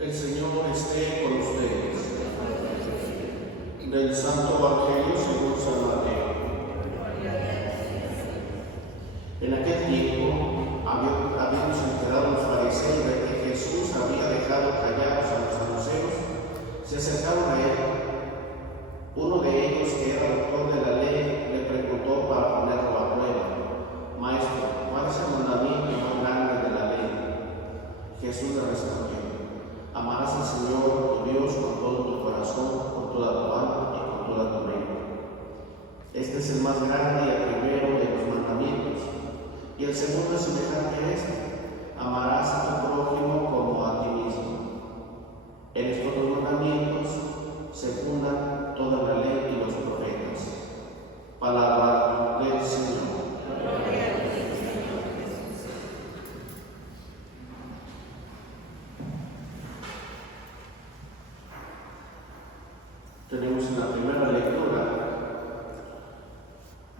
El Señor esté con ustedes. Del Santo Evangelio según San Mateo. En aquel tiempo habíamos enterado los fariseos de que Jesús había dejado callados a los saduceos. Se acercaron a él. Uno de ellos, que era doctor de la ley, le preguntó para ponerlo a prueba: Maestro, ¿cuál es el mandamiento más grande de la ley? Jesús le respondió: Amarás al Señor tu Dios con todo tu corazón, con toda tu alma y con toda tu mente. Este es el más grande y el primero de los mandamientos. Y el segundo es semejante a este: amarás a tu prójimo como a ti mismo. En estos dos mandamientos se fundan toda la ley y los profetas. Palabra del Señor. Tenemos en la primera lectura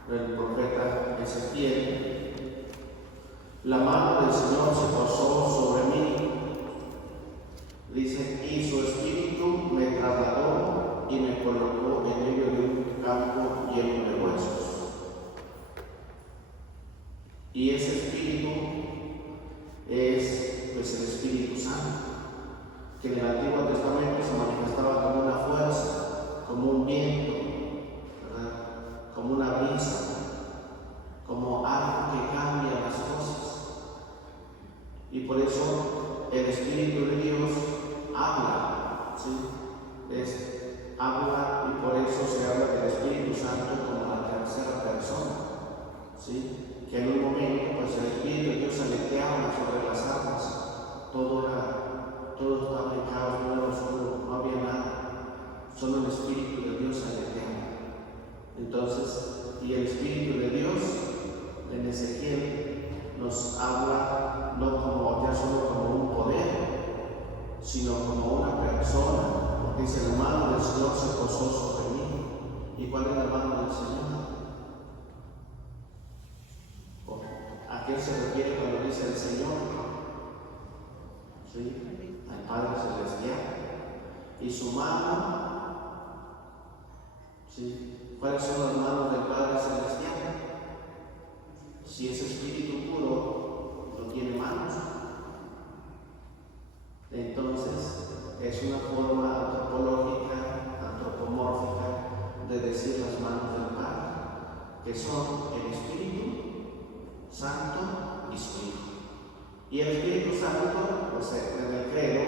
del profeta Ezequiel: la mano del Señor se posó sobre mí, dice, y su espíritu me trasladó y me colocó en medio de un campo lleno de huesos. Y ese espíritu es pues el Espíritu Santo, que en el Antiguo Testamento se manifestaba como una fuerza, como un viento, ¿verdad? Como una brisa, como algo que cambia las cosas. Y por eso el Espíritu de Dios habla, ¿sí? Habla, y por eso se habla del Espíritu Santo como la tercera persona, ¿sí? Que en un momento pues el Espíritu de Dios aleteaba sobre las aguas, todo estaba en caos, no era oscuro, no había nada, solo el Espíritu de Dios aleteaba. Entonces, y el Espíritu de Dios en Ezequiel nos habla no como ya solo como un poder, sino como una persona, porque dice: la mano del Señor se posó sobre mí. ¿Y cuál es la mano del Señor? ¿A qué se refiere cuando dice el Señor? ¿Sí? Al Padre Celestial. Y su mano, ¿sí? ¿Cuáles son las manos del Padre Celestial? Si es espíritu puro, no tiene manos. Entonces, es una forma antropológica, antropomórfica, de decir las manos del Padre, que son el Espíritu Santo y su Hijo. Y el Espíritu Santo, pues en el credo,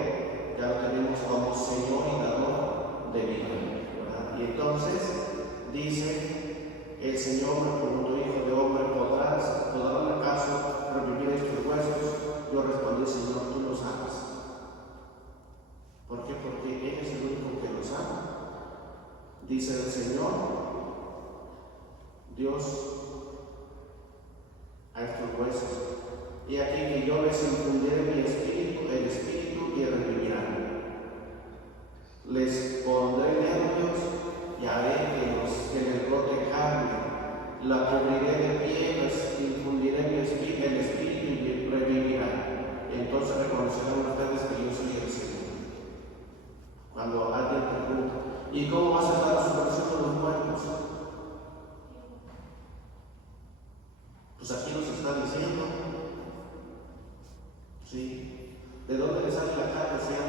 ya lo tenemos como Señor y dador de vida, ¿verdad? Y entonces dice el Señor: me preguntó, hijo de hombre, ¿podrán acaso revivir estos huesos? Yo respondí: Señor, tú lo sabes. ¿Por qué? Porque Él es el único que lo sabe. Dice el Señor, Dios, a estos huesos: y aquí que yo les infundiré mi espíritu, el espíritu, y revivirán. Les pondré nervios y haré que les brote carne, la cubriré de pieles, infundiré el espíritu y revivirán. Entonces reconocerán ustedes que yo soy el Señor. Cuando alguien pregunta: ¿y cómo va a ser la resurrección de los muertos? Pues aquí nos está diciendo, ¿sí? ¿De dónde le sale la carne si hay?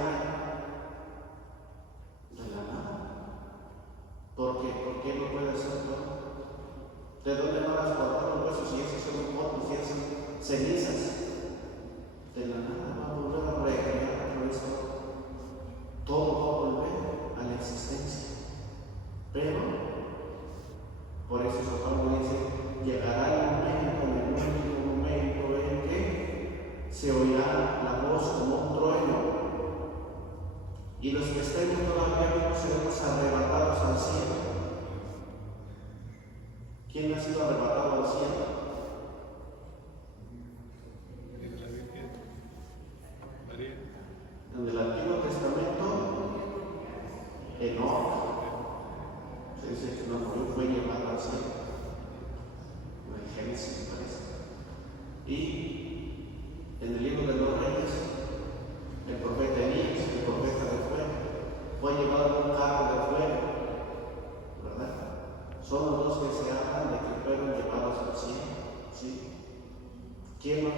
De la nada. ¿Por qué? ¿Por qué no puede ser todo? ¿De dónde van a cortar los huesos si esos son polvos, si esos cenizas? De la nada va a volver a recrear otra vez todo va a volver a la existencia. Pero, por eso San Pablo dice: llegará el último momento en que se oirá la voz como un trueno, y los que estemos todavía vivos seremos arrebatados al cielo. ¿Quién ha sido arrebatado al cielo? En el Antiguo Testamento, Enoch, se dice que no murió, fue llevado al cielo. En el Génesis, me parece. Y en el libro de los Reyes, el profeta Elías, el profeta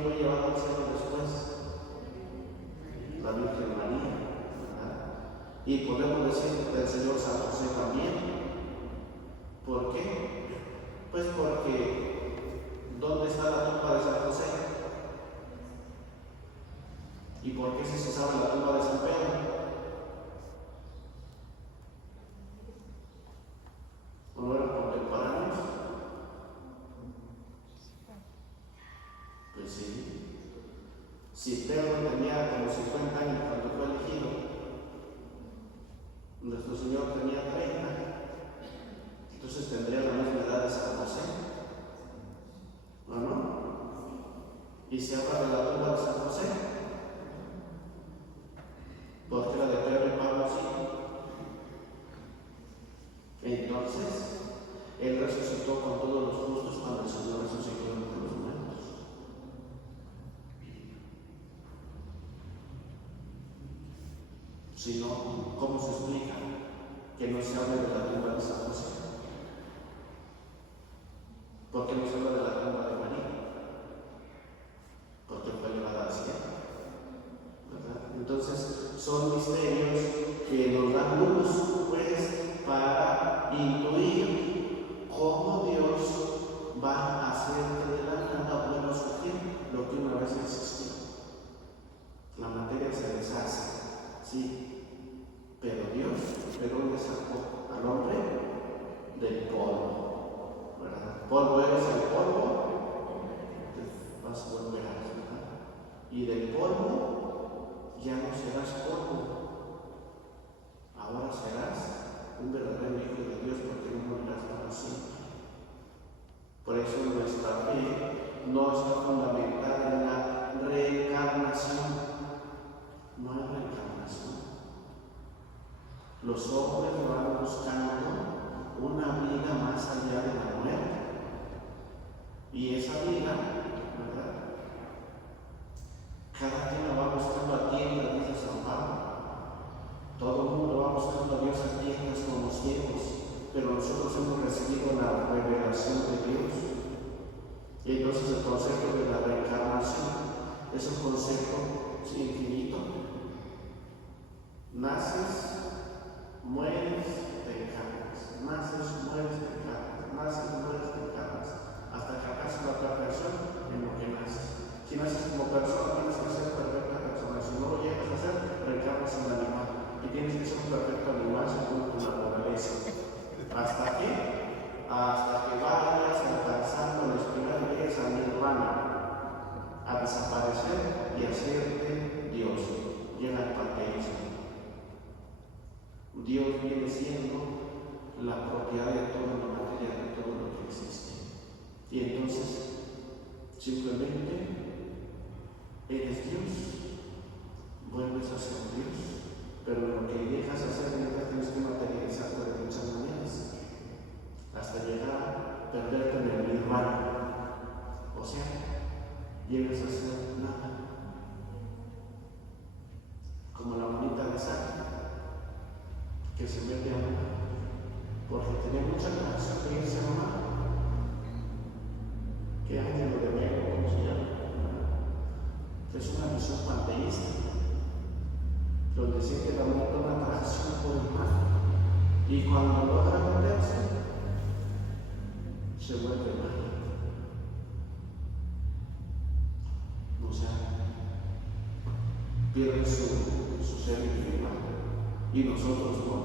fue llevado al cielo después? La Virgen María, ¿verdad? Y podemos decir del Señor San José también. ¿Por qué? Pues porque ¿dónde está la tumba de San José? ¿Y por qué si se sabe la tumba de San Pedro? ¿O no eran contemporáneos? Pues sí. Si Pedro tenía como 50 años cuando fue elegido, nuestro Señor tenía 30, entonces tendría la misma edad de San José, ¿o no? Y se habla de la tumba de San José, porque la de Pedro y Pablo sí. Entonces, Él resucitó con todos los justos cuando el Señor resucitó entre los muertos. Si no, ¿cómo se explica que no se hable de la tumba de San José? ¿Por qué no se habla de la tumba de María? Porque fue llevada al cielo, ¿verdad? Entonces, son misterios que nos dan luz, pues, para intuir cómo Dios va a hacer que de la nada vuelva a surgir lo que una vez existió. La materia se deshace, sí, pero Dios, ¿de dónde sacó al hombre? Del polvo, ¿verdad? Polvo eres el polvo, te vas a volver a la ciudad. Y del polvo ya no serás polvo, ahora serás un verdadero hijo de Dios, porque no morirás para siempre. Por eso nuestra fe no está fundamentada en la reencarnación. No hay reencarnación. Los hombres van buscando una vida más allá de la muerte. Y esa vida, ¿verdad? Cada quien la va buscando a tiendas, dice San Pablo. Todo el mundo va buscando a Dios a tiendas como ciegos, pero nosotros hemos recibido la revelación de Dios. Y entonces el concepto de la reencarnación es un concepto infinito. Naces, mueres, te encarnas. Naces, mueres, te encarnas. Naces, mueres, te encarnas. Hasta que alcances la perfección en lo que naces. Si naces como persona, tienes que ser perfecta persona. Si no lo llegas a ser, reencarnas en animal. Y tienes que ser un perfecto animal según tu naturaleza. ¿Hasta qué? Hasta que vayas alcanzando la espiral de esa nirvana, a desaparecer y hacerte Dios. Llega el panteísmo. Dios viene siendo la propiedad de toda la materia, de todo lo que existe. Y entonces, simplemente, eres Dios, vuelves a ser Dios, pero lo que dejas de hacer mientras tienes que materializarte de muchas maneras, hasta llegar a perderte en el nirvana. O sea, llegas a ser nada. Como la bonita de sal, que se mete a una, porque tenía mucha relación con ese hermano. ¿Qué ángel de medio? ¿Cómo se llama? Es una visión panteísta, donde siente la muerte una atracción por el mal, y cuando logra meterse, se vuelve mal. O sea, pierde su ser individual. Y nosotros no.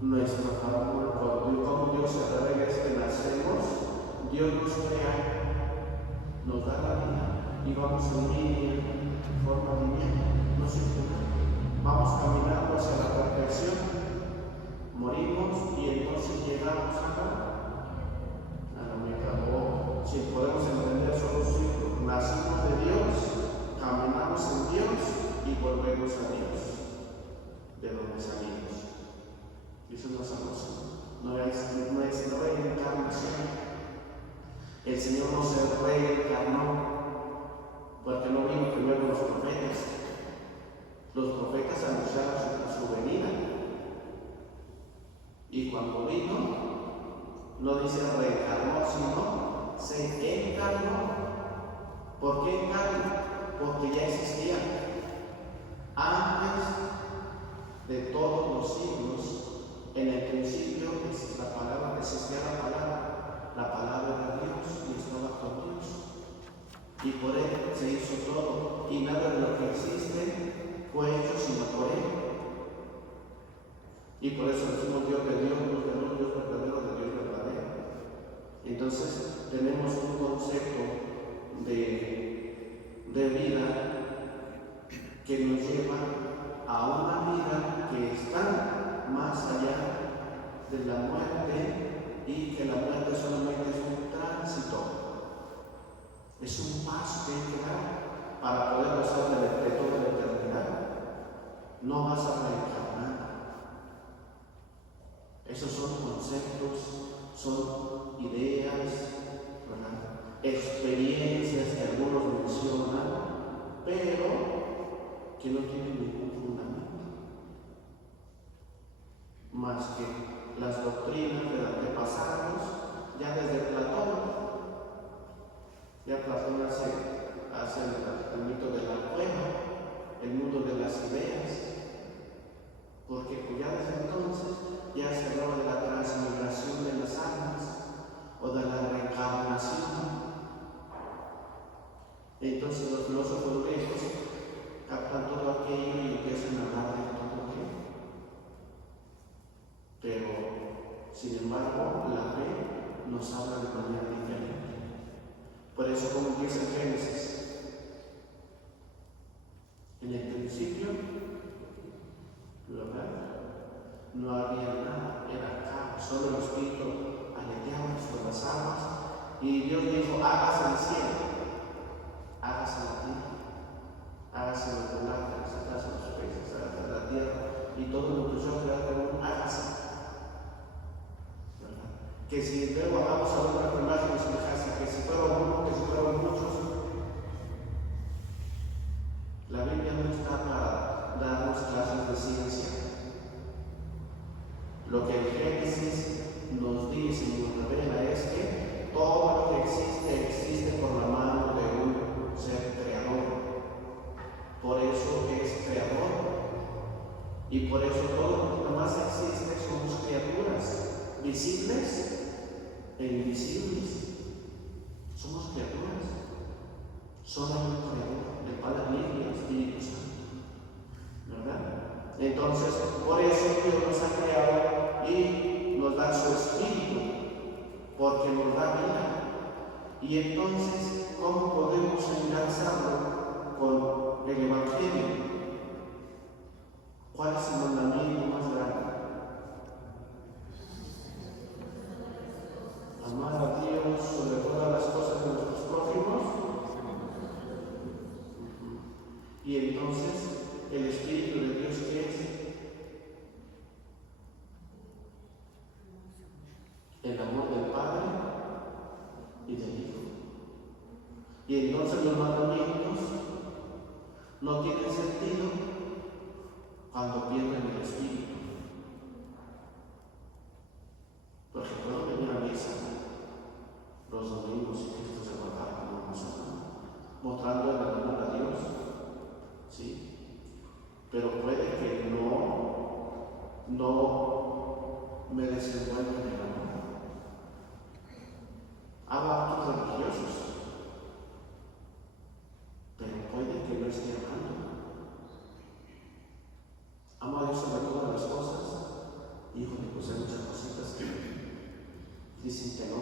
Nuestra fórmula, como Dios se revela es que nacemos, Dios nos crea, nos da la vida y vamos en línea, en forma lineal, no circular. Vamos caminando hacia la perfección, morimos y entonces llegamos a la meta. O si podemos entender solo un ciclo, nacimos de Dios, caminamos en Dios y volvemos a Dios, de donde salimos. Eso no es salvación, no es reencarnación. El Señor no se reencarnó, porque no vino primero los profetas. Los profetas anunciaron su venida. Y cuando vino, no dice reencarnó, sino se encarnó. ¿Por qué en carne? Porque ya existía. Antes de todos los siglos, en el principio existía la palabra era Dios y estaba con Dios. Y por Él se hizo todo, y nada de lo que existe fue hecho sino por Él. Y por eso decimos Dios de Dios, Dios de Dios, Dios verdadero de Dios verdadero. Entonces tenemos un concepto de vida que nos lleva a una vida que está más allá de la muerte, y que la muerte solamente es un tránsito. Es un paso que hay que dar para poder gozar de toda la eternidad. No vas a reencarnar. Esos son conceptos, son ideas, ¿verdad? Experiencias que algunos mencionan, pero que no tienen ningún fundamento. Más que las doctrinas de antepasados, ya desde Platón. Ya Platón hace el mito de la cueva, el mundo de las ideas, porque ya desde entonces ya se hablaba de la transmigración de las almas o de la reencarnación. Entonces los filósofos griegos captan todo aquello y empiezan a hablar de todo aquello. Pero, sin embargo, la fe nos habla de manera diferente. Por eso, como empieza en Génesis, en el principio, ¿verdad? No había nada, era caos, solo el Espíritu aleteaba sobre las aguas, y Dios dijo: hágase el cielo, hágase la tierra, hágase los volátiles, hágase los peces, hágase la tierra, y todo lo que yo creo, hágase. Que si luego vamos a otra imagen de semejanza, que si fueron uno, que si fueron muchos. La Biblia no está para darnos clases de ciencia. Lo que el Génesis nos dice y nos revela es que todo lo que existe por la mano de un ser creador. Por eso es creador. Y por eso todo lo que más existe somos criaturas visibles e invisibles. Somos criaturas. Solo hay un creador, el Padre, el Hijo y el Espíritu Santo, ¿verdad? Entonces, por eso Dios nos ha creado y nos da su Espíritu, porque nos da vida. Y entonces, ¿cómo podemos enlazarlo con el Evangelio? ¿Cuál es el mandamiento más grande? Amar a Dios sobre todas las cosas de nuestros prójimos. Y entonces, el Espíritu de Dios, ¿qué es? El amor del Padre y del Hijo. Y entonces los mandamientos no tienen sentido cuando pierden el Espíritu. Porque puedo venir a misa los domingos y Cristo se guardara como una semana, mostrando el amor a Dios, ¿sí? Pero puede que no me desenvuelva en el amor. Hago actos religiosos, pero puede que no esté amando. Amo a Dios sobre todas las cosas. Híjole, pues hay muchas cositas que dicen que no,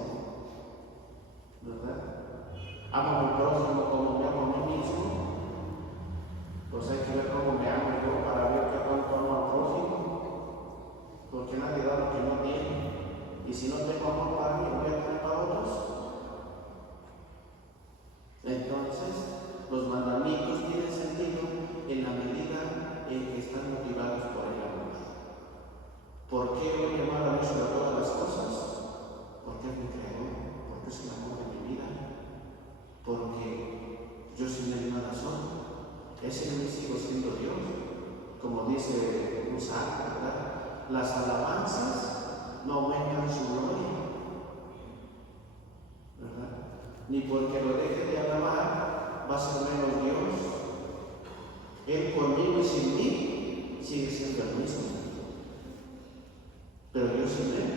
¿verdad? Amo a mi prójimo como me amo a mí mismo. Pues hay que ver cómo me amo yo para ver qué cuánto amo al prójimo, porque nadie da lo que no tiene. Y si no tengo amor para mí, voy a tener para otros. Entonces, los mandamientos tienen sentido en la medida en que están motivados por el amor. ¿Por qué voy a amar a Dios sobre todas las cosas? Porque es mi creador, porque es el amor de mi vida, porque yo sin él nada soy. Ese no sigo siendo Dios, como dice un salmo, ¿verdad? Las alabanzas no aumentan su gloria, ¿verdad? Ni porque lo deje de alabar va a ser menos Dios. Él conmigo y sin mí sigue siendo el mismo. Pero yo sin Él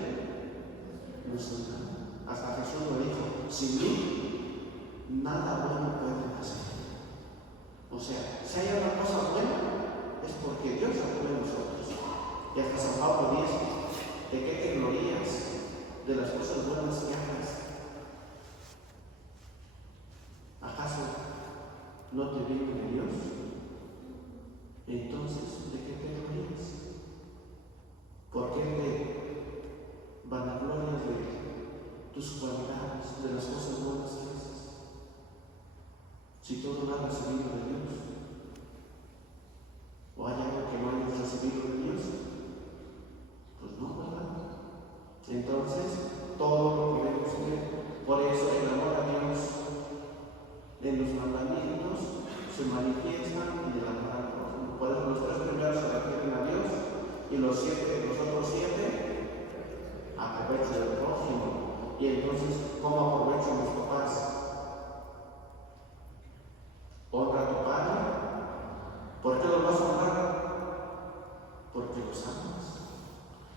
no soy nada. Hasta Jesús lo dijo: sin mí nada bueno pueden hacer. O sea, si hay una cosa buena, es porque Dios actúa en nosotros. Y hasta San Pablo dice: ¿de qué te glorías? De las cosas buenas que hagas. ¿Acaso no te viene de Dios? Entonces, ¿de qué te glorías? ¿Por qué te vanaglorias de tus cualidades, de las cosas buenas que haces? Si todo lo has recibido de Dios, ¿o hay algo que no hayas recibido de Dios? Pues no, ¿verdad? Entonces, todo lo que debemos ver. Por eso el amor a Dios en los mandamientos se manifiesta en el amor al prójimo. Por eso los 3 primeros se refieren a Dios y los otros 7 a provecho del prójimo. Y entonces, ¿cómo aprovecho a mis papás? Honra a tu padre. ¿Por qué los vas a honrar? Porque los amas.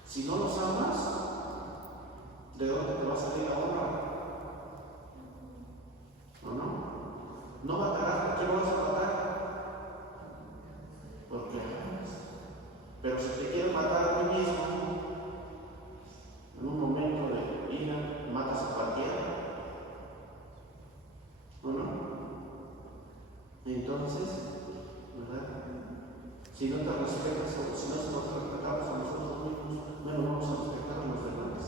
Si no los amas, ¿de dónde te va a salir la honra? ¿O no? No matarás. ¿Por qué no vas a matar? Porque amas. Pero si te quiero matar a mí mismo, en un momento de ira, matas a cualquiera. ¿O no? Entonces, ¿verdad? Si no te respetas, o si no nos respetamos a nosotros mismos, no vamos a respetar a los demás.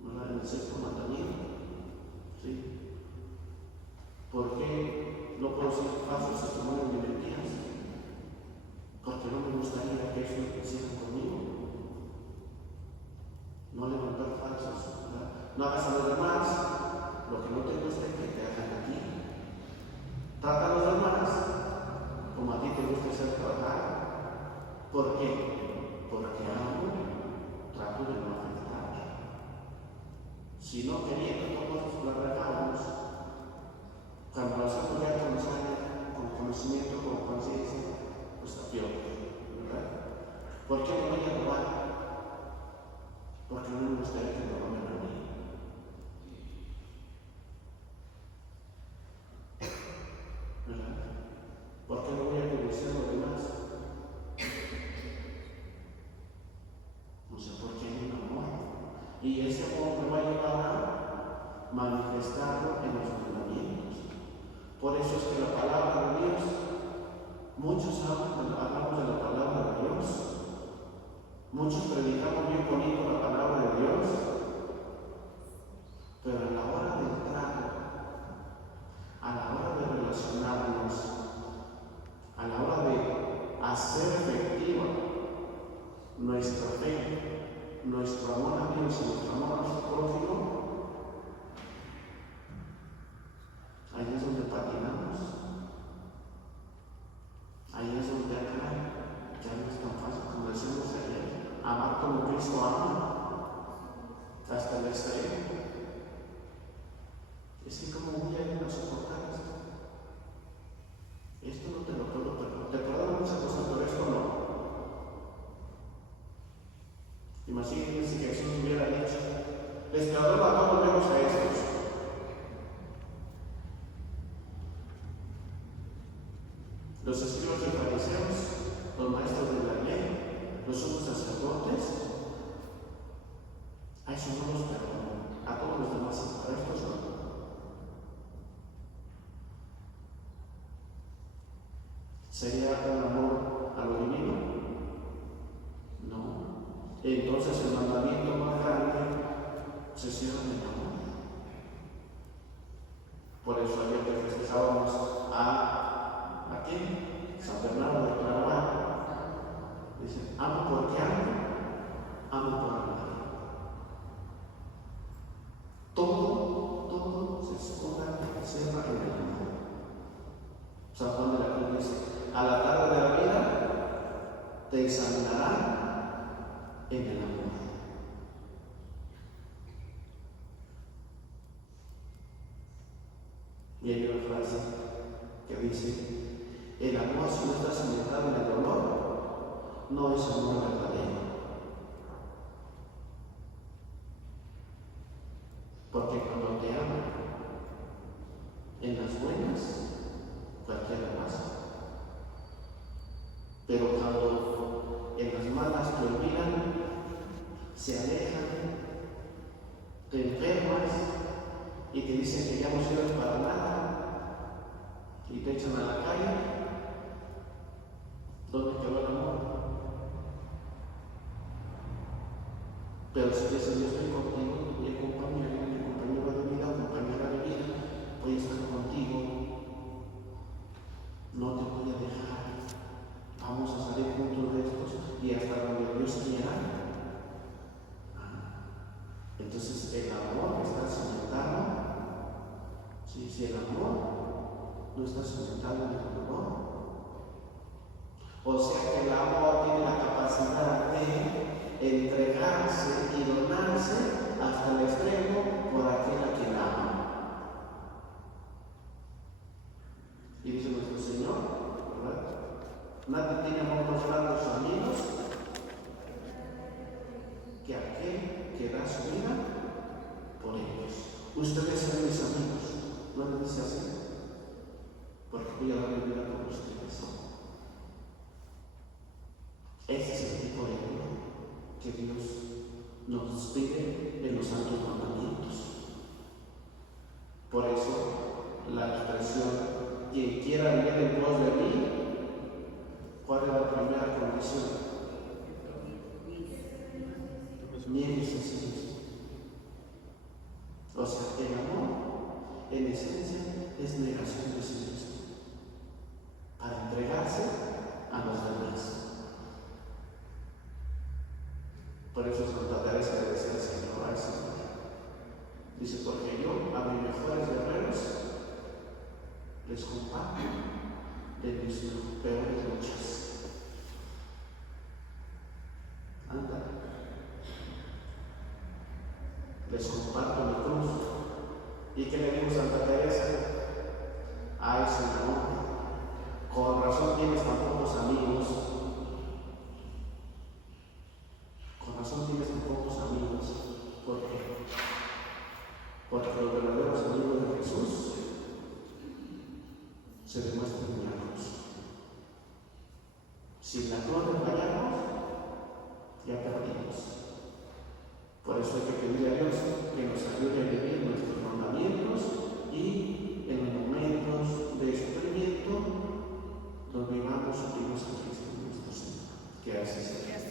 ¿Verdad? En el 6º mandamiento. ¿Sí? ¿Por qué no puedo ser falsos testimonios de mentiras? Porque no me gustaría que eso lo hicieran conmigo. No levantar falsos, ¿verdad? No hagas a los demás lo que no te gusta que te hagan a ti. Trata a los demás como a ti te gusta ser tratado. ¿Por qué? Porque amo, trato de no afectar. Si no queriendo, todos la regamos. Cuando lo hacemos ya con conocimiento, con conciencia, pues peor, ¿verdad? ¿Por qué no voy a robar? Porque no me gustaría que me roben a mí. ¿Verdad? ¿Por qué no voy a conocer a los demás? No sé por qué hay un amor. Y ese amor me va a llevar a manifestarlo en los mandamientos. Por eso es que la palabra de Dios, muchos hablamos de la palabra de Dios, muchos predicamos bien bonito la palabra de Dios, pero a la hora del trato, a la hora de relacionarnos, a la hora de hacer efectiva nuestra fe, nuestro amor a Dios y nuestro amor a nuestro prójimo, ahí es donde patinamos. Ahí es donde acá ya no es tan fácil, como decimos ayer, amar como Cristo ama, hasta el extremo. Es que como voy a ir a soportar esto. Esto no te lo puedo perdonar. Te perdono muchas cosas, pero esto no. Imagínense que Jesús hubiera dicho: les perdono a todos menos a estos. Los escribas y fariseos, los maestros de la ley, los sumos sacerdotes, a eso no los perdonan. A todos los demás, a estos no. ¿Sería un amor a lo divino? No. Entonces el mandamiento más grande se cierra en el amor. Por eso ayer que festejábamos ¿a quién? San Bernardo de Claraval. Dice: amo porque amo por amar. Todo se cierra en el amor. San Juan de la Cruz dice: a la tarde de la vida te examinarán en el amor. Y hay una frase frase que dice: el amor, si no está cimentado en el dolor, no es amor verdadero. Porque cuando te aman en las buenas, cualquiera pasa. Pero cuando en las malas te olvidan, se alejan, te enfermas y te dicen que ya no sirves para nada y te echan a la calle, ¿dónde quedó el amor? Pero si dices: yo estoy contigo, mi compañero de vida, compañera de vida, voy a estar contigo, no te voy a dejar, vamos a salir juntos de estos y hasta donde Dios quiera. Entonces el amor está cimentado. Si el amor no está cimentado en el dolor, o sea que el amor tiene la capacidad de entregarse y donarse hasta el extremo por aquel a quien ama. Y dice nuestro Señor, ¿verdad? Nadie tiene amor más grande a sus amigos que aquel que da su vida por ellos. Ustedes son mis amigos. ¿No le dice así? Porque voy a dar mi vida por ustedes. Ese es el tipo de amor que Dios nos pide en los santos mandamientos. Por eso, la expresión: quien quiera vivir en pos de mí, ¿cuál es la primera condición? Niéguese a sí mismo. O sea, el amor, en esencia, es negación de sí mismo para entregarse a los demás. Por eso Santa Teresa le decía al Señor: ay Señor, dice, porque yo a mis mejores guerreros les comparto de mis peores luchas. Anda, les comparto mi cruz. ¿Y qué le dijo Santa Teresa? Ay Señor, con razón tienes tan pocos amigos. Con razón tienes tan pocos amigos. ¿Por qué? Porque los verdaderos amigos de Jesús se demuestran en la cruz. Si en la cruz nos fallamos, ya perdimos. Por eso hay que pedir a Dios que nos ayude a vivir nuestros mandamientos y en los momentos de sufrimiento nos vivamos unidos a Cristo nuestro Señor. Que así sea.